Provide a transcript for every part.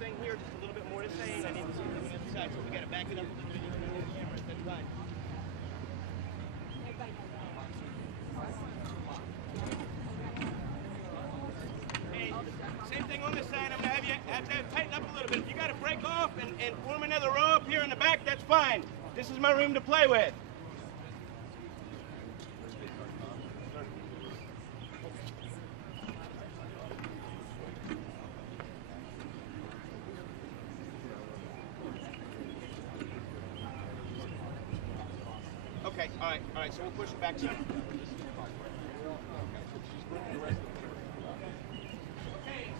thing here, just a little bit more to say, and I need to see it on the other side, so we got to back it up a little bit in the camera. That's fine. Hey, same thing on this side. I'm going to have to tighten up a little bit. If you got to break off and form another row up here in the back, that's fine. This is my room to play with. Okay, all right, so we'll push it back some. Okay,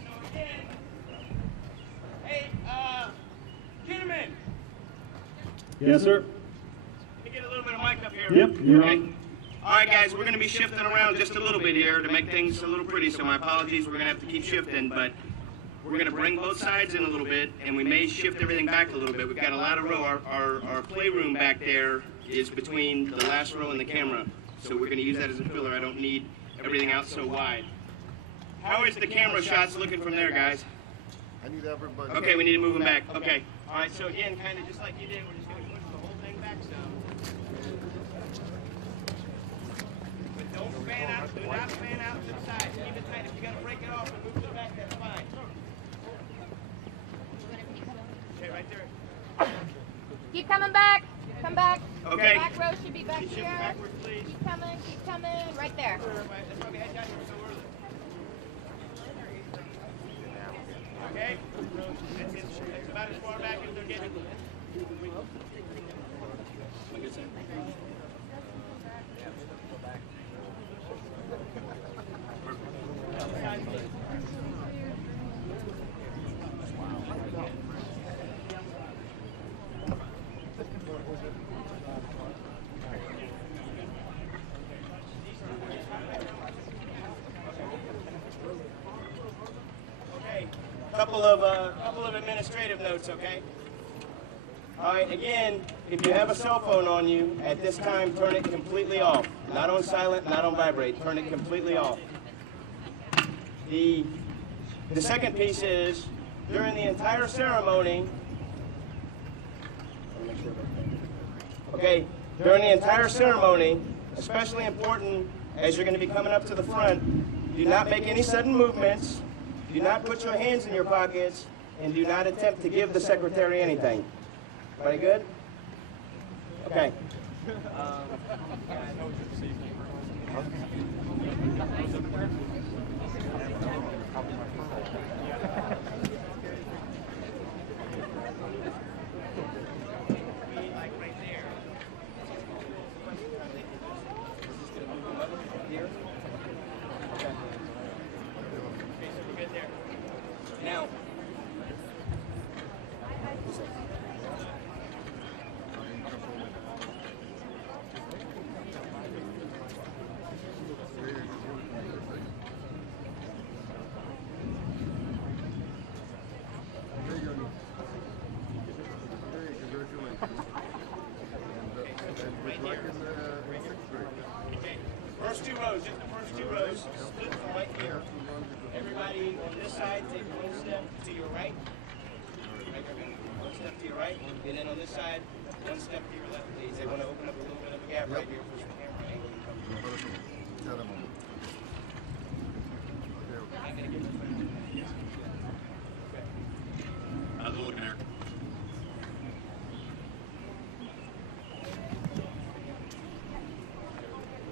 so again, hey, Kinnaman. Yes, sir. Can you get a little bit of mic up here? Yep, you're okay. on. All right, guys, we're going to be shifting around just a little bit here to make things a little pretty, so my apologies. We're going to have to keep shifting, but we're going to bring both sides in a little bit, and we may shift everything back a little bit. We've got a lot of row. Our playroom back there is between the last row and the camera, so we're going to use that as a filler. I don't need everything out so wide. How is the camera shots looking from there, guys? I need everybody. Okay, we need to move them back. Okay. All right, so again, kind of just like you did, we're just going to push the whole thing back some. But don't fan out. Do not fan out to the side. Keep it tight. If you got to break it off and move to the back, that's fine. Okay, right there. Keep coming back. Come back. Okay. Back row should be back Keep shifting here. backwards, please. Keep coming. Keep coming. Right there. That's why we had down here so early. Okay? That's about as far back as they're getting. Couple of administrative notes, okay? All right, again, if you have a cell phone on you, at this time, turn it completely off. Not on silent, not on vibrate. Turn it completely off. The second piece is, during the entire ceremony, okay, during the entire ceremony, especially important as you're going to be coming up to the front, do not make any sudden movements. Do not put your hands in your pockets, and do not attempt to give the secretary anything. Very good? Okay. Now, first two rows, just the first two rows, split from right here. Everybody on this side, take one step to your right. One step to your right. And then on this side, one step to your left, please. They want to open up a little bit of a gap right here for your camera angle. How's it looking there?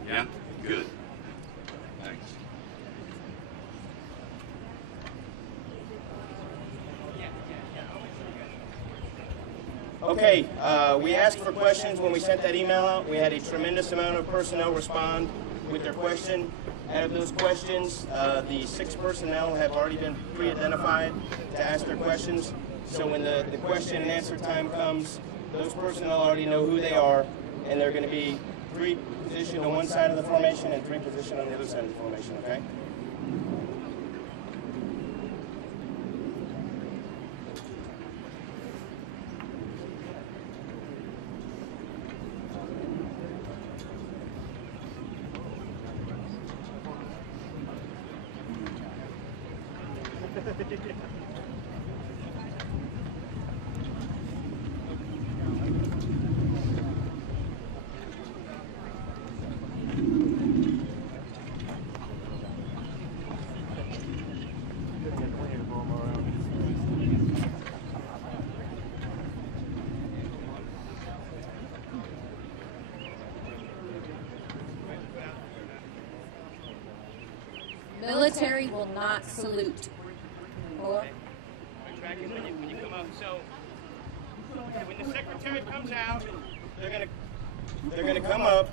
Yeah? Good. Thanks. Okay, we asked for questions when we sent that email out. We had a tremendous amount of personnel respond with their question. Out of those questions, the 6 personnel have already been pre-identified to ask their questions. So when the question and answer time comes, those personnel already know who they are, and they're going to be 3 positioned on one side of the formation and 3 positioned on the other side of the formation, okay? Military will not salute. Or Track is when you come up. So when the secretary comes out, they're gonna come up.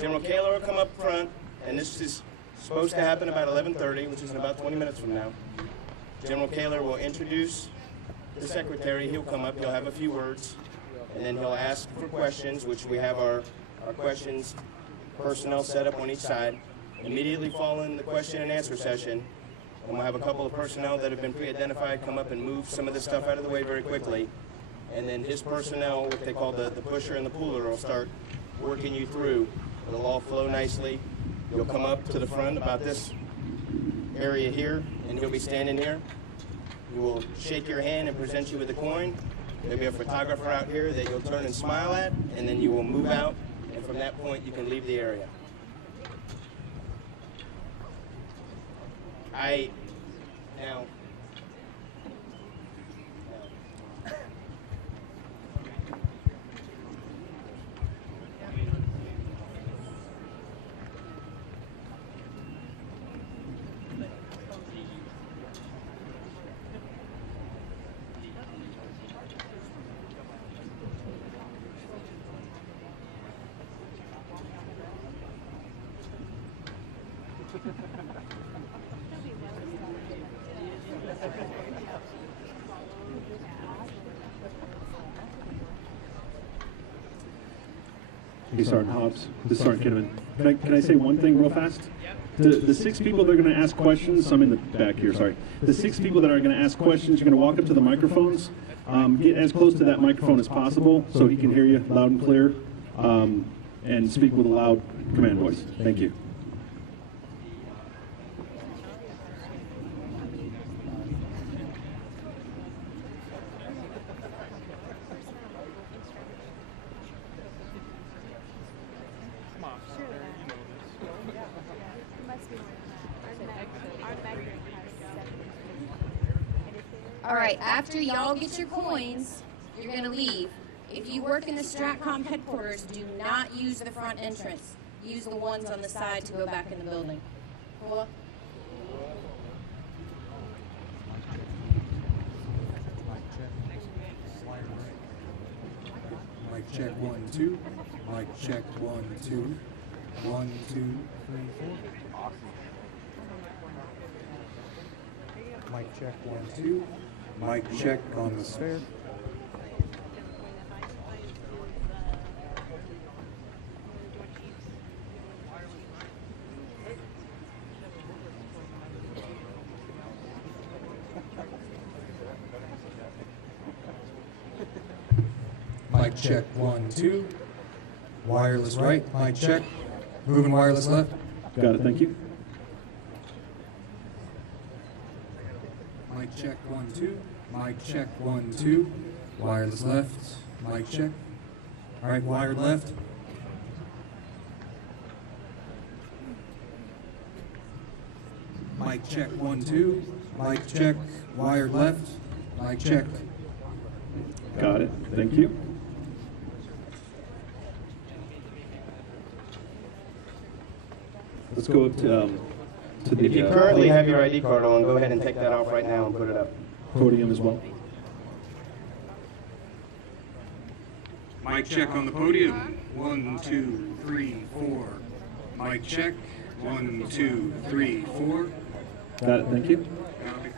General Kaler will come up front, and this is supposed to happen about 11:30, which is in about 20 minutes from now. General Kaler will introduce the secretary. He'll come up. He'll have a few words, and then he'll ask for questions, which we have our questions personnel set up on each side. Immediately following the question and answer session, and we'll have a couple of personnel that have been pre-identified come up and move some of this stuff out of the way very quickly. And then his personnel, what they call the pusher and the puller, will start working you through. It'll all flow nicely. You'll come up to the front about this area here, and he'll be standing here. He will shake your hand and present you with a coin. There'll be a photographer out here that you'll turn and smile at, and then you will move out, and from that point you can leave the area. Now, Hey, Sergeant Hobbs. This is Sergeant Kinnaman. Can I say one thing real fast? The 6 people that are going to ask questions, I'm in the back here, sorry. The 6 people that are going to ask questions, you're going to walk up to the microphones. Get as close to that microphone as possible so he can hear you loud and clear, and speak with a loud command voice. Thank you. all right, after y'all get your coins, you're going to leave. If you work in the STRATCOM headquarters, do not use the front entrance. Use the ones on the side to go back in the building. Cool? Mic check 1 2. Mic check 1 2. 1 2 3 4. Mic check 1 2. Mic check on the spare. Mic check 1 2. Wireless right. Mic check. Moving wireless left. Got it, thank you. Mic check 1 2. Mic check 1 2. Wireless left. Mic check. All right, wired left. Mic check 1 2. Mic check. Wired left. Mic check. Got it, thank you. Let's go up to the if you currently have your ID card on, go ahead and take that off right now and put it up. podium as well. Mic check on the podium. 1 2 3 4. Mic check. 1 2 3 4. Got it, thank you. Copy.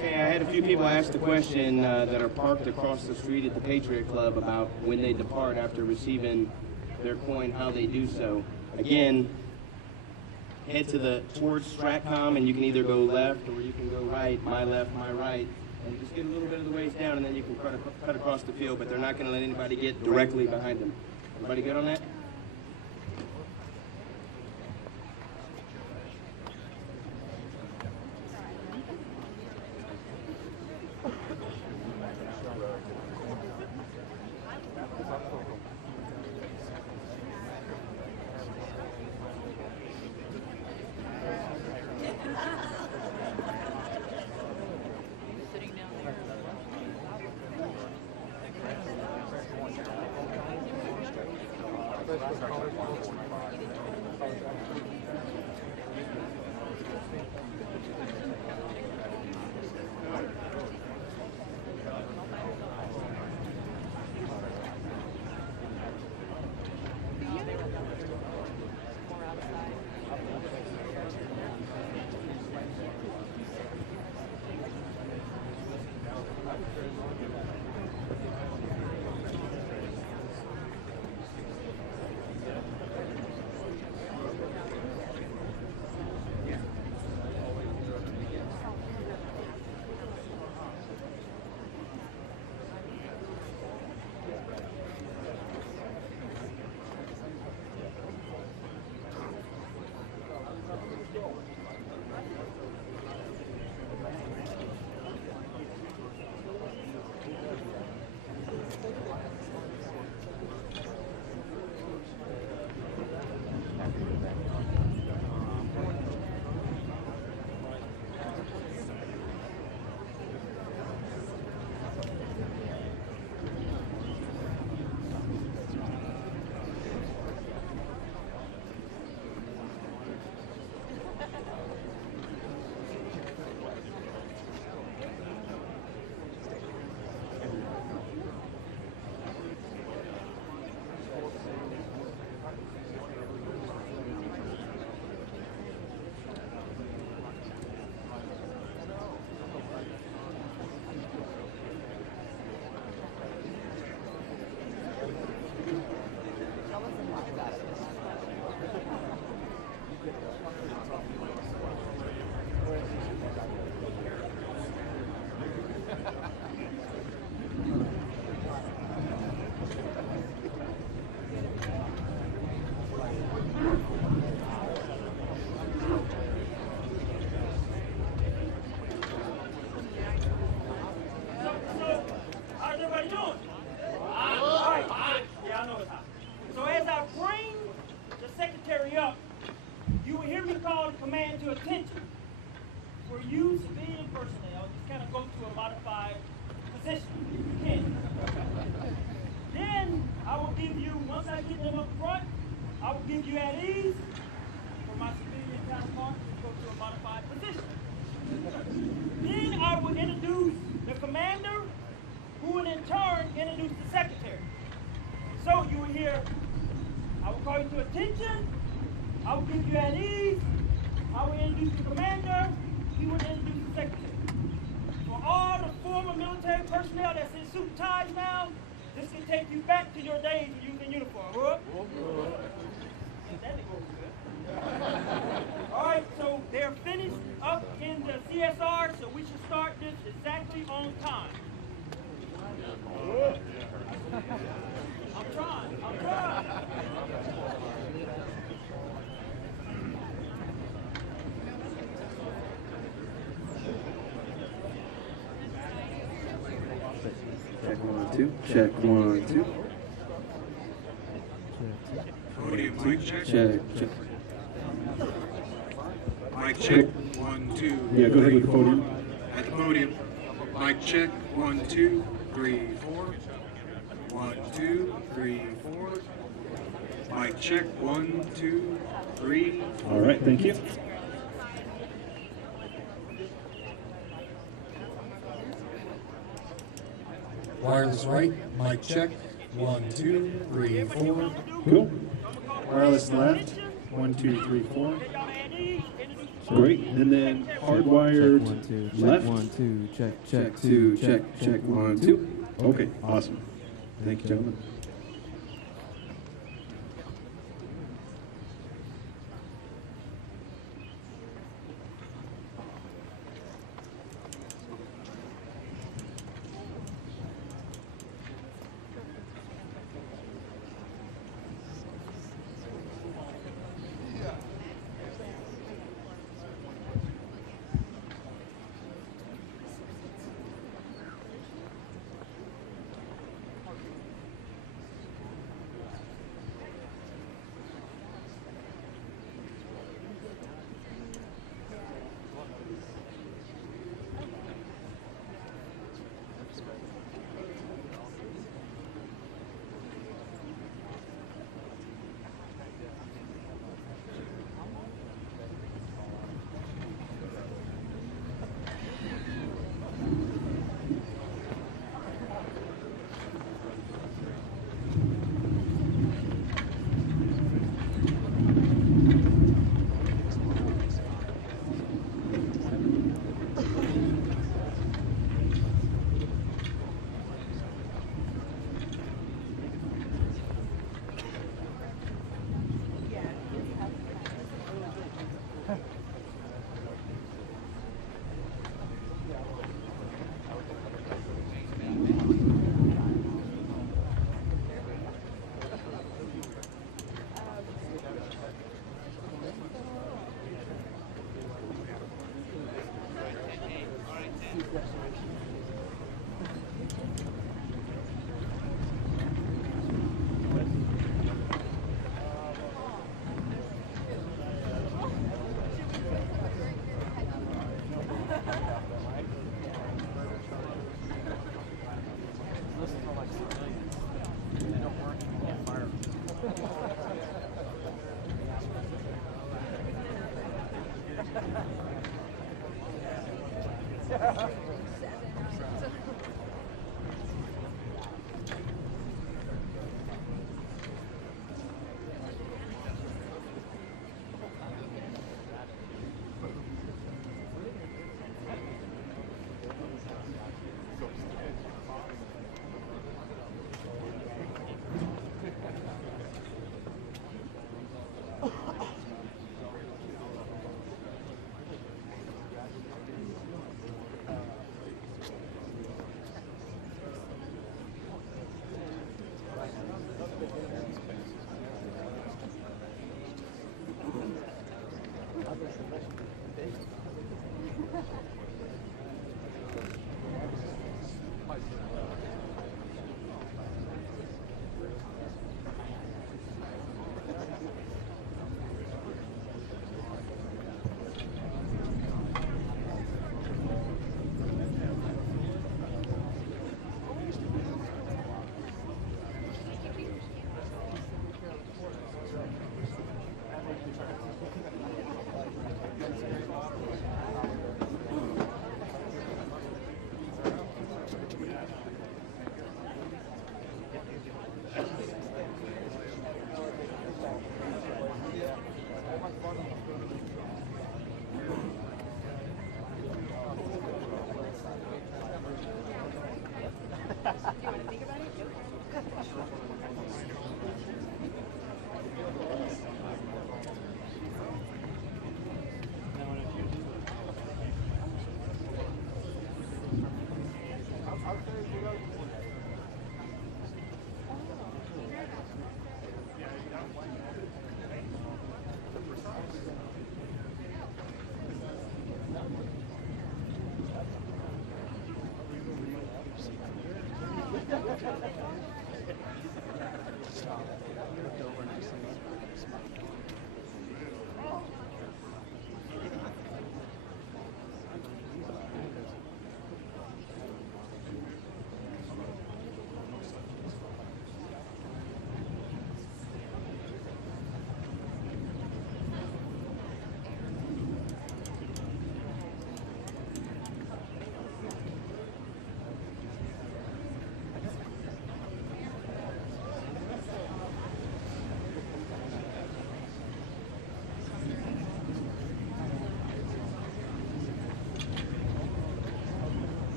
Okay, I had a few people ask the question that are parked across the street at the Patriot Club about when they depart after receiving their coin, how they do so. Again, head towards Stratcom, and you can either go left or you can go right, my left, my right, and just get a little bit of the ways down, and then you can cut across the field, but they're not going to let anybody get directly behind them. Everybody good on that? them up front. I will give you at ease for my civilian counterparts to go to a modified position. Then I will introduce the commander, who will in turn introduce the secretary. So you will hear, I will call you to attention, I will give you at ease, I will introduce the commander, he will introduce the secretary. For all the former military personnel that's in suit and ties now, this can take you back to your days when you was in uniform. That didn't go good. All right, so they're finished up in the CSR, so we should start this exactly on time. I'm trying. Check 1, 2. Check 1, 2. Podium mic check. Check. Mic check. 1, 2. Yeah, go ahead with the podium. At the podium. Mic check. 1, 2, 3, 4. 1, 2, 3, 4. Mic check. 1, 2, 3. All right, thank you. Wireless right, mic check. 1, 2, 3, 4. Cool. Wireless left. 1, 2, 3, 4. Great. And then hardwired left. 1, 2, check 2, check 1, 2. Okay, awesome. Thank you, gentlemen.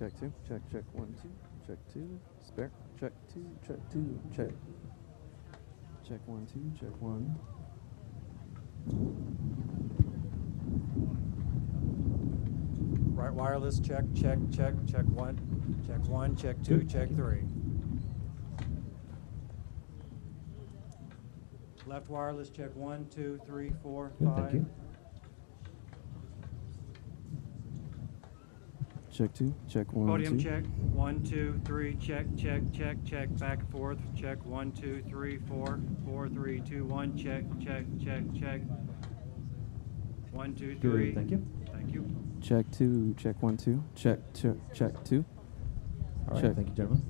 Check 2. Check 1 2. Check 2. Spare. Check 2. Check 2. Check. Check 1 2. Check 1. Right wireless, check 1. Check 1, check 2, Good. check 3. Left wireless, check 1, 2, 3, 4, Good, 5. thank you. Check 2. Check 1 Podium 2. check 1, 2, 3, check, back and forth, check 1, 2, 3, 4, 4, 3, 2, 1, check. 1, 2, 3. Good, thank you. Thank you. Check 2. Check 1 2. Check 2. All right, Check. thank you, gentlemen.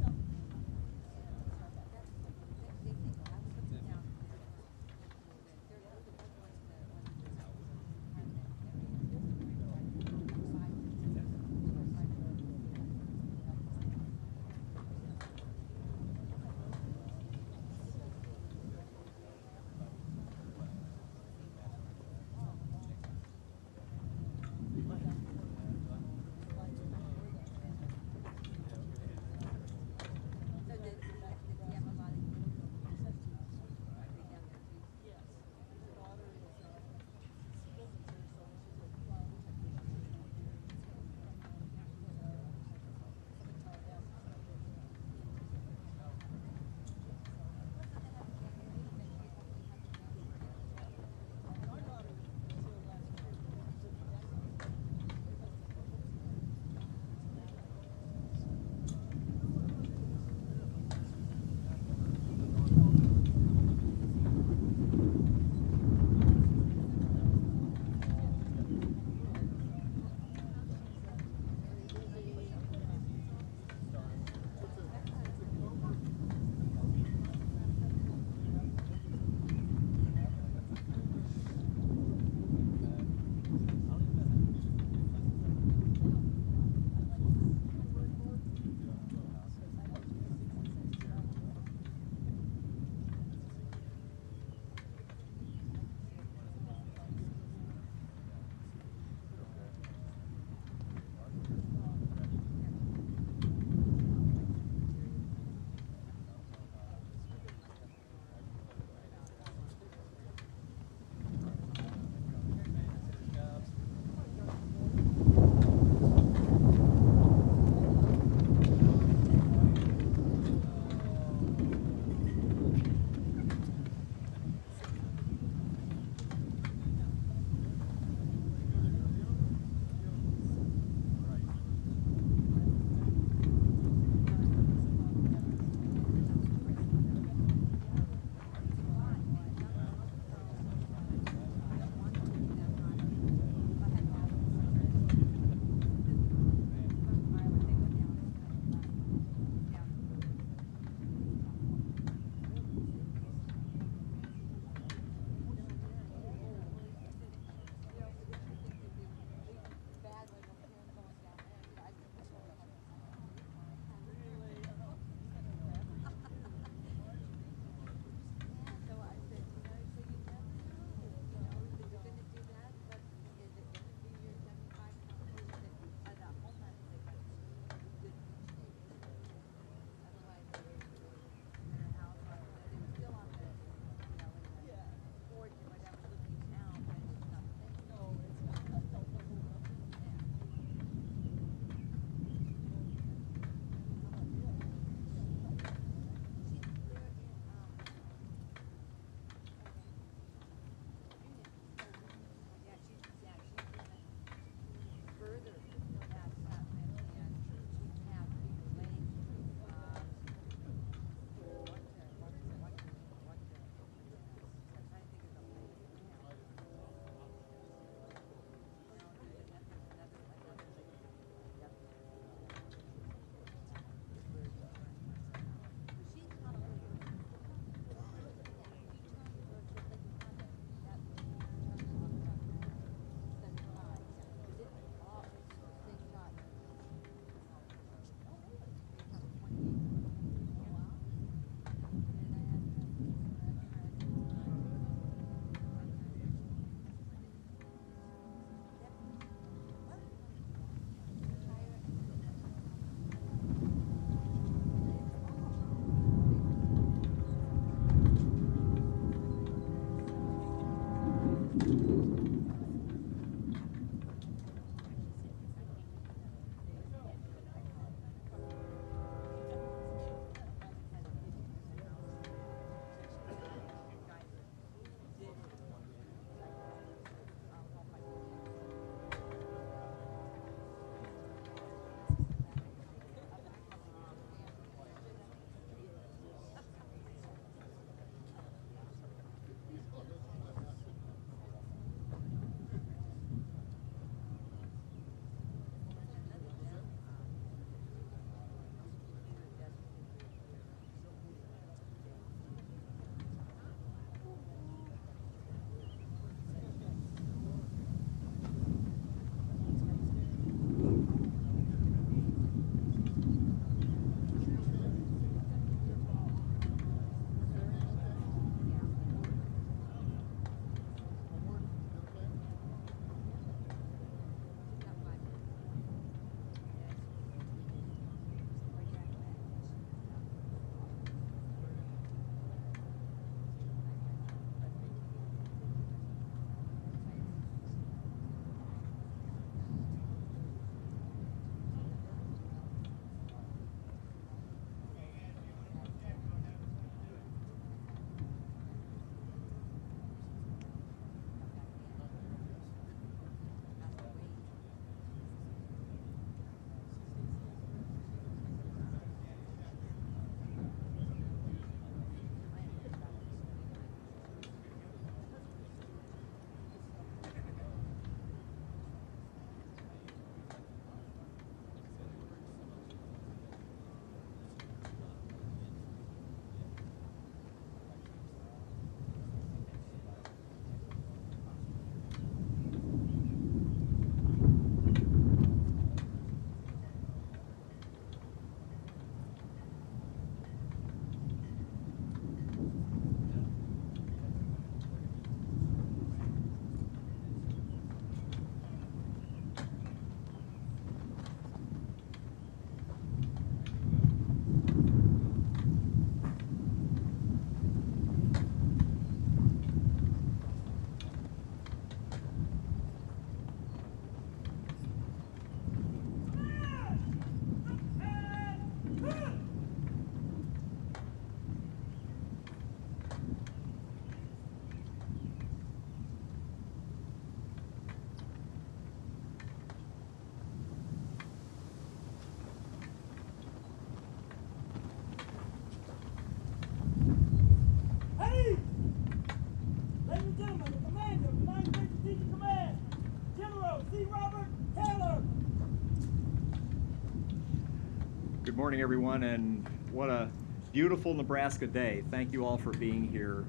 Good morning, everyone, and what a beautiful Nebraska day. Thank you all for being here.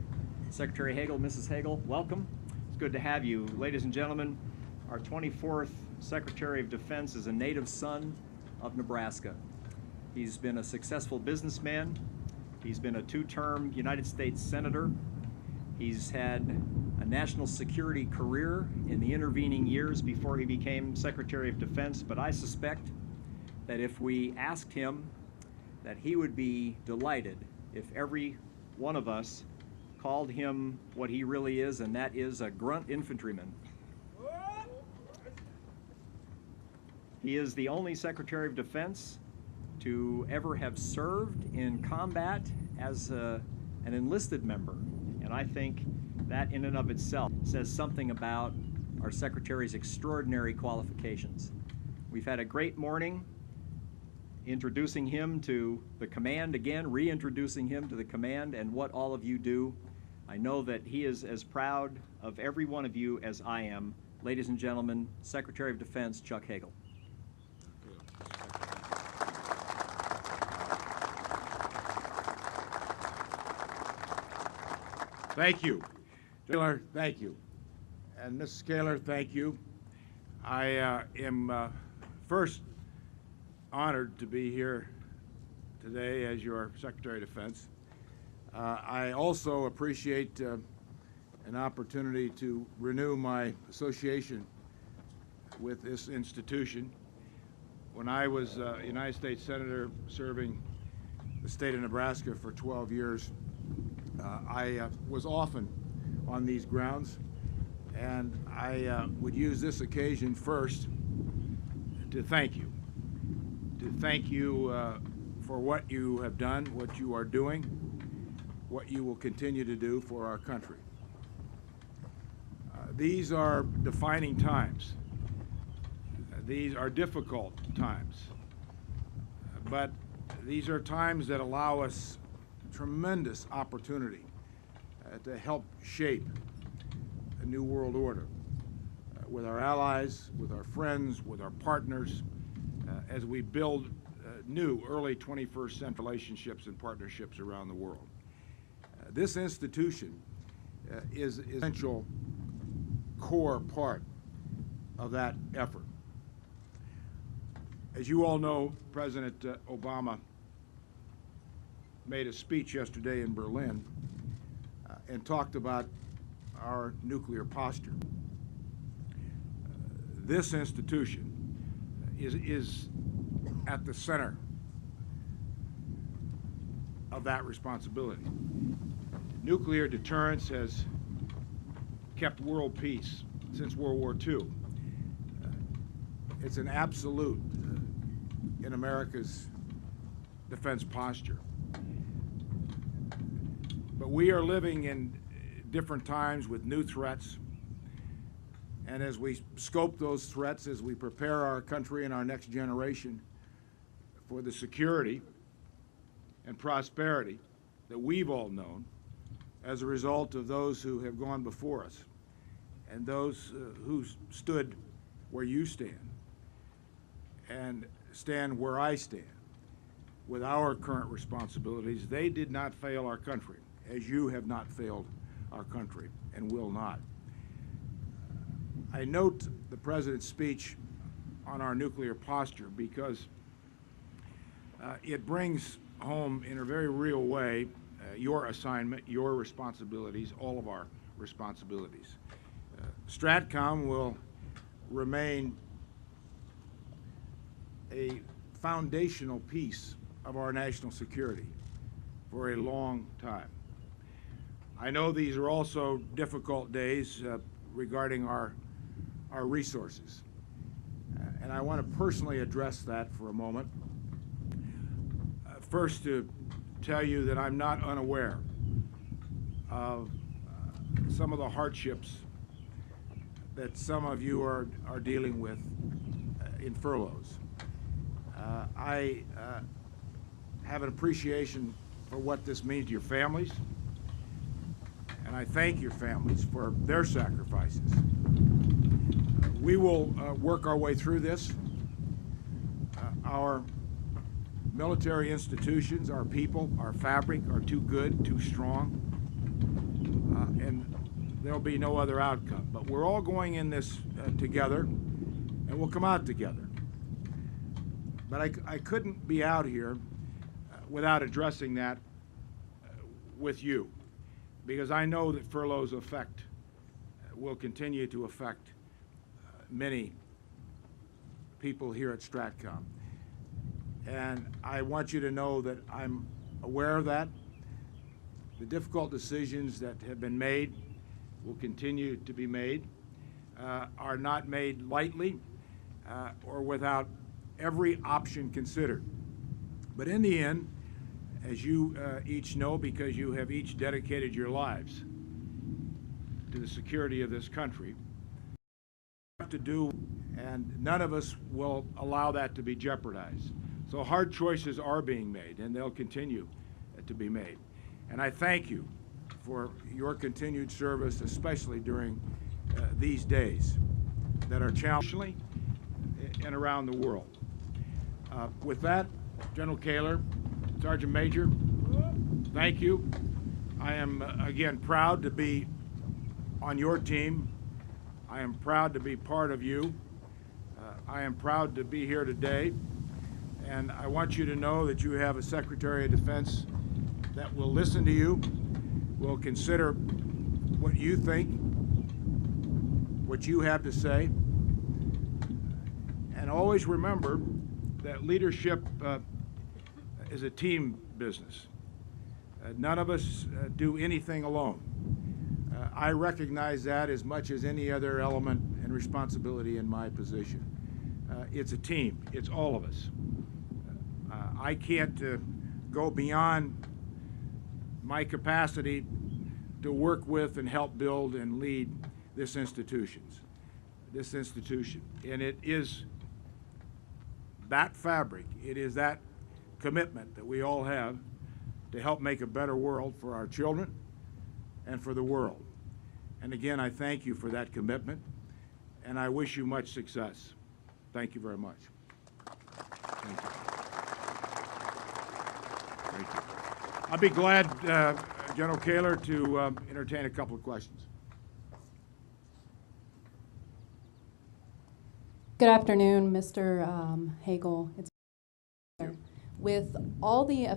Secretary Hagel, Mrs. Hagel, welcome. It's good to have you. Ladies and gentlemen, our 24th Secretary of Defense is a native son of Nebraska. He's been a successful businessman. He's been a two-term United States Senator. He's had a national security career in the intervening years before he became Secretary of Defense, but I suspect that if we asked him, that he would be delighted if every one of us called him what he really is, and that is a grunt infantryman. He is the only Secretary of Defense to ever have served in combat as an enlisted member, and I think that in and of itself says something about our Secretary's extraordinary qualifications. We've had a great morning introducing him to the command again, reintroducing him to the command and what all of you do. I know that he is as proud of every one of you as I am. Ladies and gentlemen, Secretary of Defense Chuck Hagel. Thank you. Kaler, thank you. And Mrs. Kaler, thank you. I am first honored to be here today as your Secretary of Defense. I also appreciate an opportunity to renew my association with this institution. When I was a United States Senator serving the state of Nebraska for 12 years, I was often on these grounds, and I would use this occasion first to thank you. To thank you for what you have done, what you are doing, what you will continue to do for our country. These are defining times. These are difficult times. But these are times that allow us tremendous opportunity to help shape a new world order with our allies, with our friends, with our partners, as we build new early 21st century relationships and partnerships around the world. This institution is an essential core part of that effort. As you all know, President Obama made a speech yesterday in Berlin and talked about our nuclear posture. This institution is at the center of that responsibility. Nuclear deterrence has kept world peace since World War II. It's an absolute in America's defense posture. But we are living in different times with new threats, and as we scope those threats, as we prepare our country and our next generation for the security and prosperity that we've all known as a result of those who have gone before us and those who stood where you stand and stand where I stand with our current responsibilities. They did not fail our country, as you have not failed our country and will not. I note the President's speech on our nuclear posture because it brings home in a very real way your assignment, your responsibilities, all of our responsibilities. STRATCOM will remain a foundational piece of our national security for a long time. I know these are also difficult days regarding our resources, and I want to personally address that for a moment. First, to tell you that I'm not unaware of some of the hardships that some of you are dealing with in furloughs. I have an appreciation for what this means to your families, and I thank your families for their sacrifices. We will work our way through this. Our military institutions, our people, our fabric are too good, too strong, and there'll be no other outcome. But we're all going in this together, and we'll come out together. But I couldn't be out here without addressing that with you, because I know that furloughs will continue to affect many people here at Stratcom. And I want you to know that I'm aware of that. The difficult decisions that have been made will continue to be made, are not made lightly or without every option considered. But in the end, as you each know, because you have each dedicated your lives to the security of this country, we have to do, and none of us will allow that to be jeopardized. So hard choices are being made, and they'll continue to be made. And I thank you for your continued service, especially during these days that are challenging and around the world. With that, General Kaler, Sergeant Major, thank you. I am, again, proud to be on your team. I am proud to be part of you. I am proud to be here today. And I want you to know that you have a Secretary of Defense that will listen to you, will consider what you think, what you have to say, and always remember that leadership is a team business. None of us do anything alone. I recognize that as much as any other element and responsibility in my position. It's a team. It's all of us. I can't go beyond my capacity to work with and help build and lead this institution. And it is that fabric, it is that commitment that we all have to help make a better world for our children and for the world. And again, I thank you for that commitment, and I wish you much success. Thank you very much. Thank you. Thank you. I'd be glad, General Kaler, to entertain a couple of questions. Good afternoon, Mr. Hagel. With all the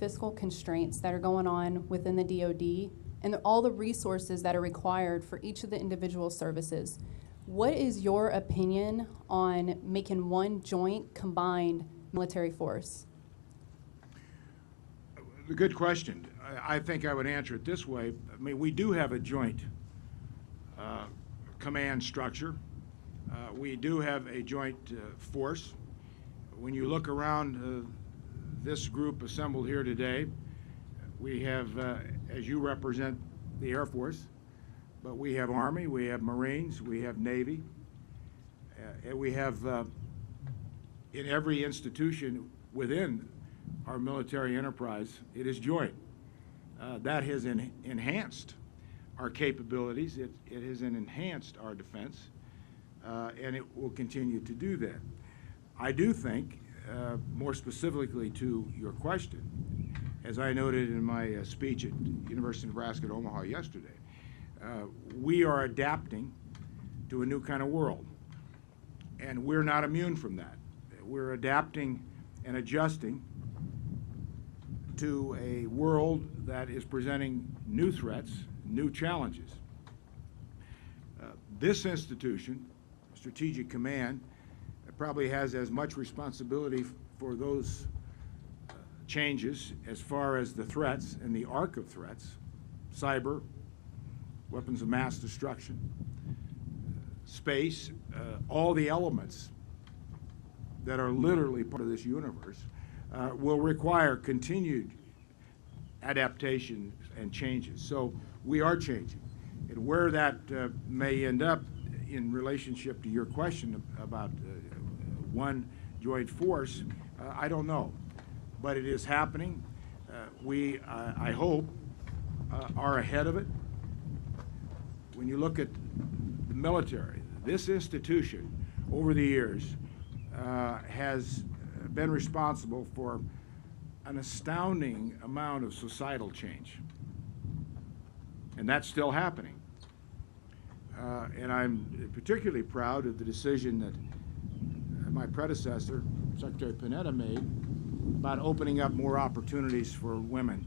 fiscal constraints that are going on within the DoD and all the resources that are required for each of the individual services, what is your opinion on making one joint combined military force? A good question. I think I would answer it this way. I mean, we do have a joint command structure. We do have a joint force. When you look around this group assembled here today, we have, as you represent the Air Force, but we have Army, we have Marines, we have Navy, and we have in every institution within our military enterprise, it is joint. That has enhanced our capabilities, it has enhanced our defense, and it will continue to do that. I do think, more specifically to your question, as I noted in my speech at University of Nebraska at Omaha yesterday, we are adapting to a new kind of world, and we're not immune from that. We're adapting and adjusting to a world that is presenting new threats, new challenges. This institution, Strategic Command, probably has as much responsibility for those changes as far as the threats and the arc of threats, cyber, weapons of mass destruction, space, all the elements that are literally part of this universe will require continued adaptation and changes. So we are changing. And where that may end up in relationship to your question about one joint force, I don't know. But it is happening. We, I hope, are ahead of it. When you look at the military, this institution over the years has been responsible for an astounding amount of societal change. And that's still happening. And I'm particularly proud of the decision that my predecessor, Secretary Panetta, made about opening up more opportunities for women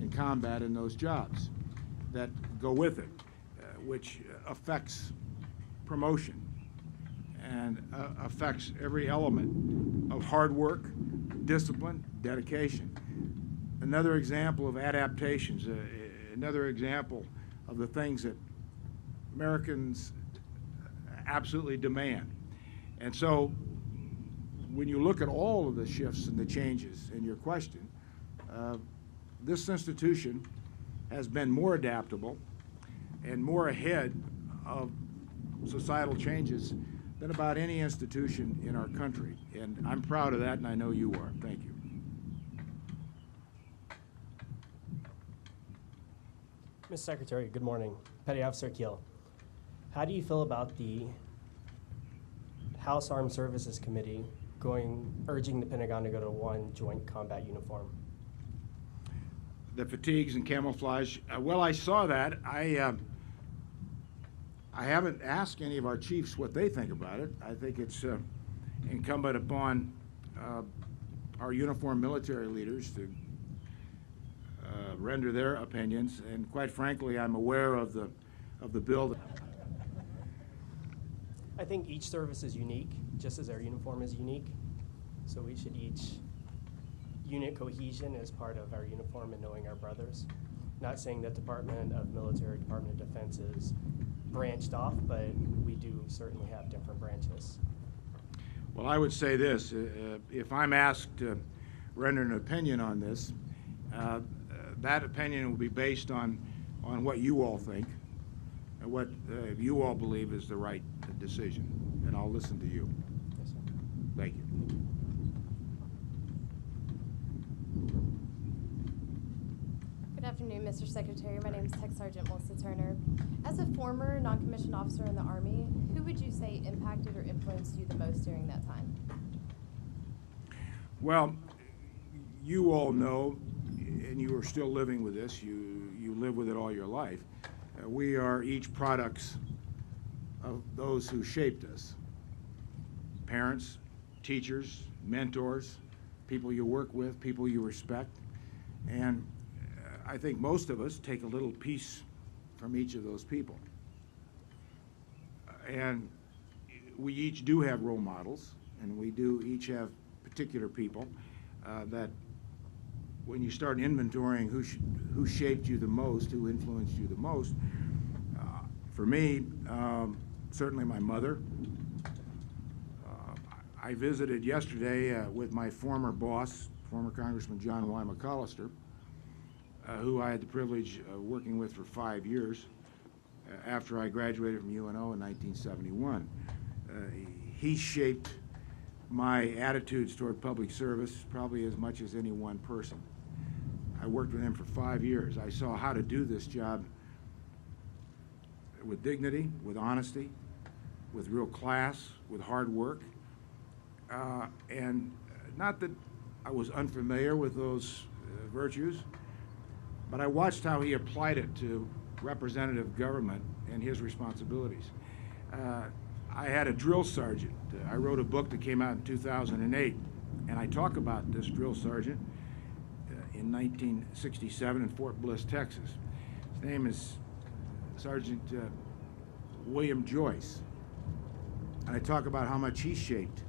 in combat in those jobs that go with it, which affects promotion and affects every element of hard work, discipline, dedication. Another example of adaptations, another example of the things that Americans absolutely demand. And so when you look at all of the shifts and the changes in your question, this institution has been more adaptable and more ahead of societal changes than about any institution in our country. And I'm proud of that, and I know you are. Thank you. Ms. Secretary, good morning. Petty Officer Keel. How do you feel about the House Armed Services Committee urging the Pentagon to go to one joint combat uniform? The fatigues and camouflage. Well, I saw that. I haven't asked any of our chiefs what they think about it. I think it's incumbent upon our uniformed military leaders to render their opinions. And quite frankly, I'm aware of the bill. I think each service is unique, just as our uniform is unique. So we should each unit cohesion as part of our uniform and knowing our brothers. Not saying that Department of Military, Department of Defense is branched off, but we do certainly have different branches. Well, I would say this, if I'm asked to render an opinion on this, that opinion will be based on what you all think and what you all believe is the right decision, and I'll listen to you. Yes, sir. Thank you. Good afternoon, Mr. Secretary. My name is Tech Sergeant Melissa Turner. As a former non-commissioned officer in the Army, who would you say impacted or influenced you the most during that time? Well, you all know, and you are still living with this, you live with it all your life, we are each products of those who shaped us. Parents, teachers, mentors, people you work with, people you respect. And I think most of us take a little piece from each of those people. And we each do have role models, and we do each have particular people that when you start inventorying who shaped you the most, who influenced you the most, for me, certainly my mother. I visited yesterday with my former boss, former Congressman John Y. McCollister, who I had the privilege of working with for 5 years after I graduated from UNO in 1971. He shaped my attitudes toward public service probably as much as any one person. I worked with him for 5 years. I saw how to do this job with dignity, with honesty, with real class, with hard work. And not that I was unfamiliar with those virtues, but I watched how he applied it to representative government and his responsibilities. I had a drill sergeant. I wrote a book that came out in 2008, and I talk about this drill sergeant in 1967 in Fort Bliss, Texas. His name is Sergeant William Joyce. And I talk about how much he shaped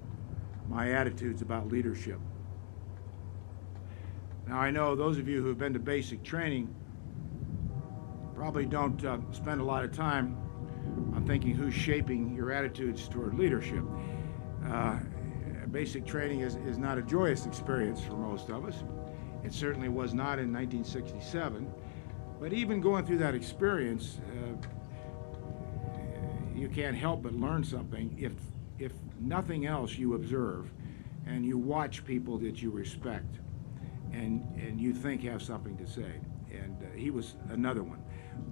my attitudes about leadership. Now, I know those of you who have been to basic training probably don't spend a lot of time on thinking who's shaping your attitudes toward leadership. Basic training is not a joyous experience for most of us. It certainly was not in 1967. But even going through that experience, you can't help but learn something. If nothing else, you observe and you watch people that you respect and you think have something to say. And he was another one.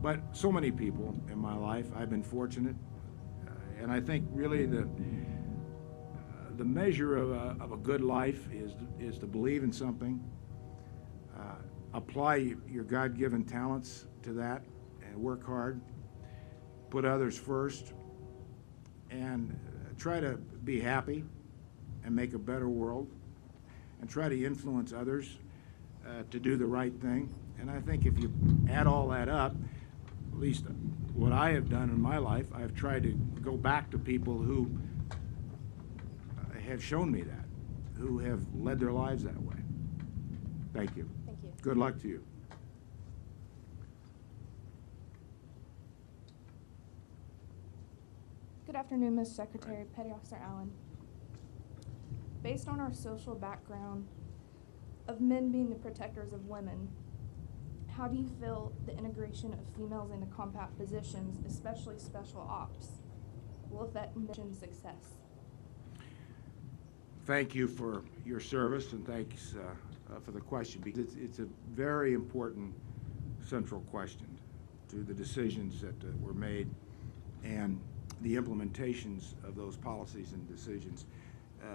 But so many people in my life, I've been fortunate. And I think really the measure of a good life is to believe in something, apply your God-given talents to that, and work hard, put others first, and try to be happy and make a better world, and try to influence others to do the right thing. And I think if you add all that up, at least what I have done in my life, I've tried to go back to people who have shown me that, who have led their lives that way. Thank you. Thank you. Good luck to you. Good afternoon, Ms. Secretary, Petty Officer Allen. Based on our social background of men being the protectors of women, how do you feel the integration of females into combat positions, especially special ops, will affect mission success? Thank you for your service, and thanks for the question, because it's a very important central question to the decisions that were made and the implementations of those policies and decisions,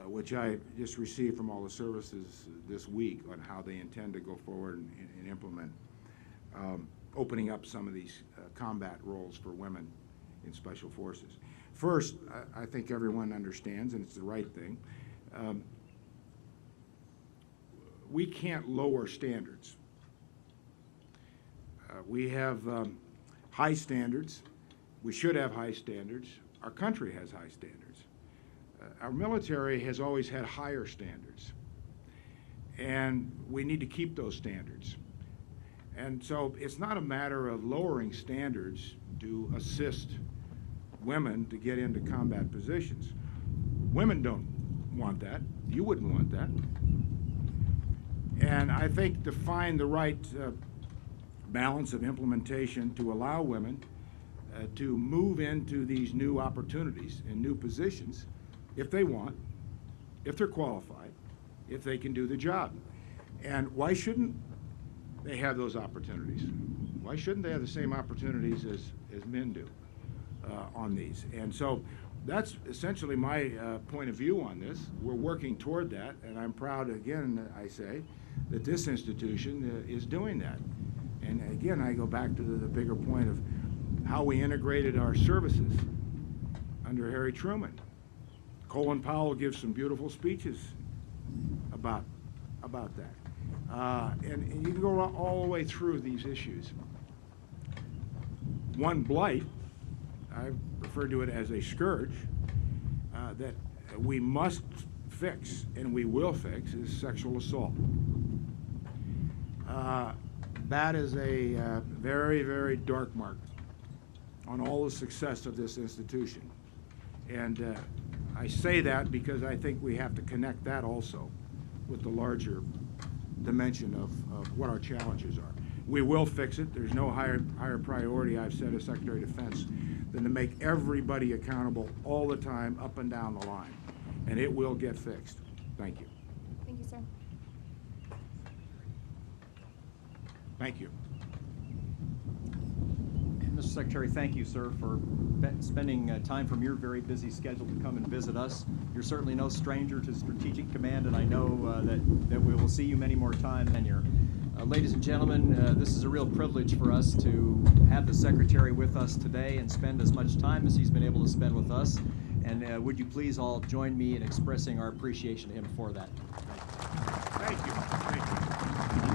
which I just received from all the services this week on how they intend to go forward and implement, opening up some of these combat roles for women in special forces. First, I think everyone understands, and it's the right thing, we can't lower standards. We have high standards. We should have high standards. Our country has high standards. Our military has always had higher standards, and we need to keep those standards. And so it's not a matter of lowering standards to assist women to get into combat positions. Women don't want that. You wouldn't want that. And I think to find the right balance of implementation to allow women to move into these new opportunities and new positions if they want, if they're qualified, if they can do the job. And why shouldn't they have those opportunities? Why shouldn't they have the same opportunities as men do on these? And so that's essentially my point of view on this. We're working toward that, and I'm proud, again, I say, that this institution is doing that. And again, I go back to the bigger point of how we integrated our services under Harry Truman. Colin Powell gives some beautiful speeches about that. And you can go all the way through these issues. One blight, I refer to it as a scourge, that we must fix, and we will fix, is sexual assault. That is a very, very dark mark on all the success of this institution. And I say that because I think we have to connect that also with the larger dimension of what our challenges are. We will fix it. There's no higher priority, I've said as Secretary of Defense, than to make everybody accountable all the time, up and down the line. And it will get fixed. Thank you. Thank you, sir. Thank you. Mr. Secretary, thank you, sir, for spending time from your very busy schedule to come and visit us. You're certainly no stranger to Strategic Command, and I know that we will see you many more times. Ladies and gentlemen, this is a real privilege for us to have the Secretary with us today and spend as much time as he's been able to spend with us. And would you please all join me in expressing our appreciation to him for that? Thank you. Thank you.